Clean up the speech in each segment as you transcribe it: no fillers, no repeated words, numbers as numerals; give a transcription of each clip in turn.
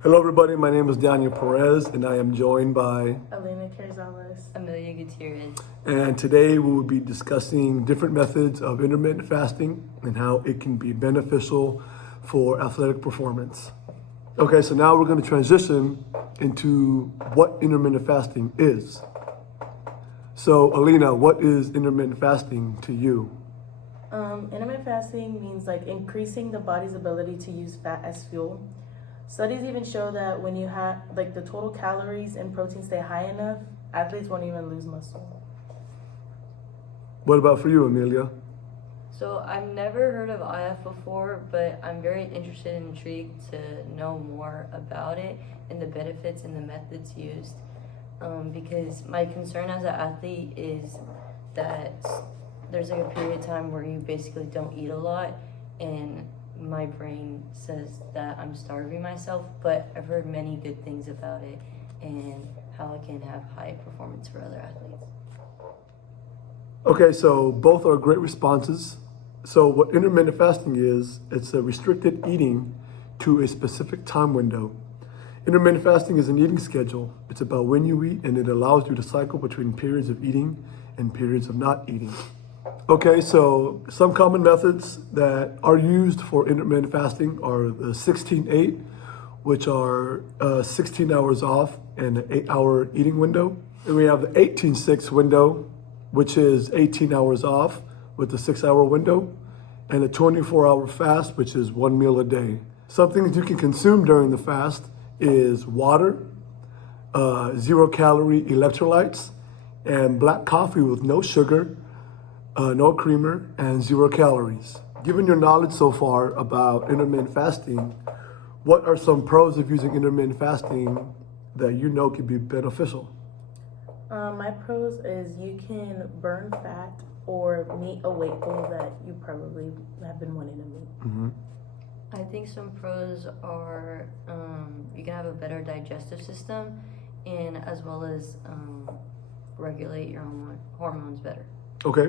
Hello, everybody. My name is Daniel Perez, and I am joined by Elena Carzales. Amelia Gutierrez. And today we will be discussing different methods of intermittent fasting and how it can be beneficial for athletic performance. Okay, so now we're going to transition into what intermittent fasting is. So, Alina, what is intermittent fasting to you? Intermittent fasting means increasing the body's ability to use fat as fuel. Studies even show that when you have the total calories and protein stay high enough, athletes won't even lose muscle. What about for you, Amelia? So I've never heard of IF before, but I'm very interested and intrigued to know more about it and the benefits and the methods used. Because my concern as an athlete is that there's a period of time where you basically don't eat a lot, and my brain says that I'm starving myself, but I've heard many good things about it and how it can have high performance for other athletes. Okay, so both are great responses. So what intermittent fasting is, it's a restricted eating to a specific time window. Intermittent fasting is an eating schedule. It's about when you eat, and it allows you to cycle between periods of eating and periods of not eating. Okay, so some common methods that are used for intermittent fasting are the 16-8, which are 16 hours off and an 8-hour eating window. Then we have the 18-6 window, which is 18 hours off with a 6-hour window, and a 24-hour fast, which is 1 meal a day. Something that you can consume during the fast is water, 0-calorie electrolytes, and black coffee with no sugar, no creamer, and 0 calories. Given your knowledge so far about intermittent fasting, what are some pros of using intermittent fasting that you know can be beneficial? My pros is you can burn fat or meet a weight goal that you probably have been wanting to meet. Mm-hmm. I think some pros are you can have a better digestive system, and as well as regulate your hormones better. Okay,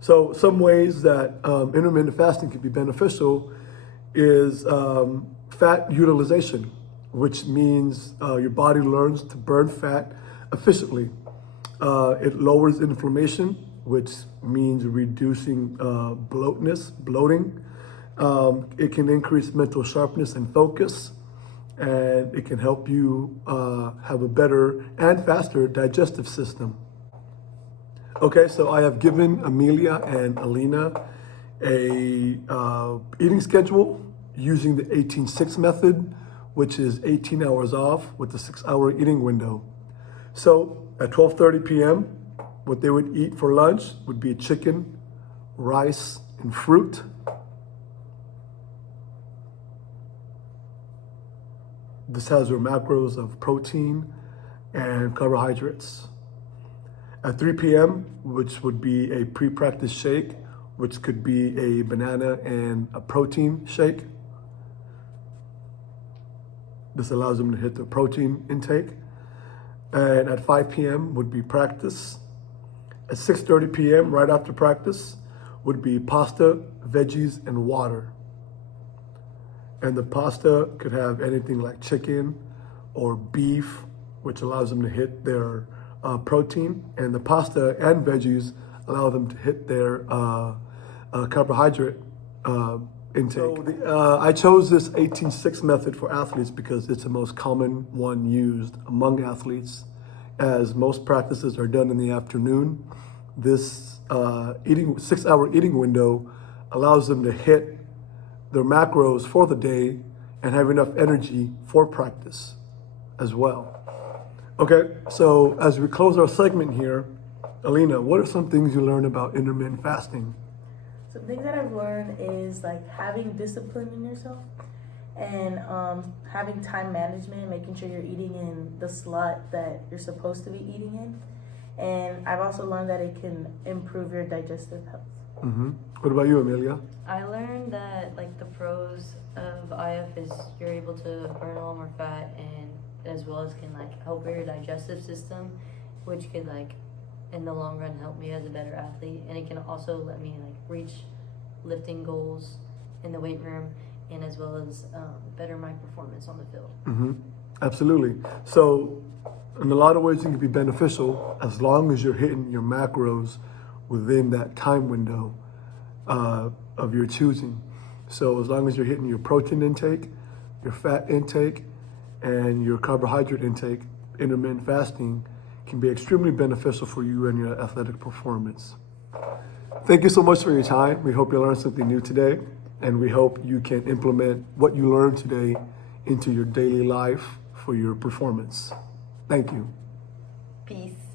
so some ways that intermittent fasting can be beneficial is fat utilization, which means your body learns to burn fat efficiently. It lowers inflammation, which means reducing bloating. It can increase mental sharpness and focus, and it can help you have a better and faster digestive system. Okay, so I have given Amelia and Alina a eating schedule using the 18-6 method, which is 18 hours off with a 6-hour eating window. So at 12:30 p.m., what they would eat for lunch would be chicken, rice, and fruit. This has your macros of protein and carbohydrates. At 3 p.m., which would be a pre-practice shake, which could be a banana and a protein shake. This allows them to hit their protein intake. And at 5 p.m. would be practice. At 6:30 p.m., right after practice, would be pasta, veggies, and water. And the pasta could have anything like chicken or beef, which allows them to hit their protein. And the pasta and veggies allow them to hit their carbohydrate intake. So I chose this 18-6 method for athletes because it's the most common one used among athletes, as most practices are done in the afternoon. This 6-hour eating window allows them to hit their macros for the day and have enough energy for practice as well. Okay, so as we close our segment here, Alina, what are some things you learned about intermittent fasting? Some things that I've learned is having discipline in yourself and having time management, making sure you're eating in the slot that you're supposed to be eating in. And I've also learned that it can improve your digestive health. Mm-hmm. What about you, Amelia? I learned that the pros of IF is you're able to burn a lot more fat, and as well as can help with your digestive system, which could in the long run help me as a better athlete, and it can also let me reach lifting goals in the weight room, and as well as better my performance on the field. Absolutely. So, in a lot of ways, it can be beneficial as long as you're hitting your macros within that time window of your choosing. So, as long as you're hitting your protein intake, your fat intake, and your carbohydrate intake, intermittent fasting can be extremely beneficial for you and your athletic performance. Thank you so much for your time. We hope you learned something new today, and we hope you can implement what you learned today into your daily life for your performance. Thank you. Peace.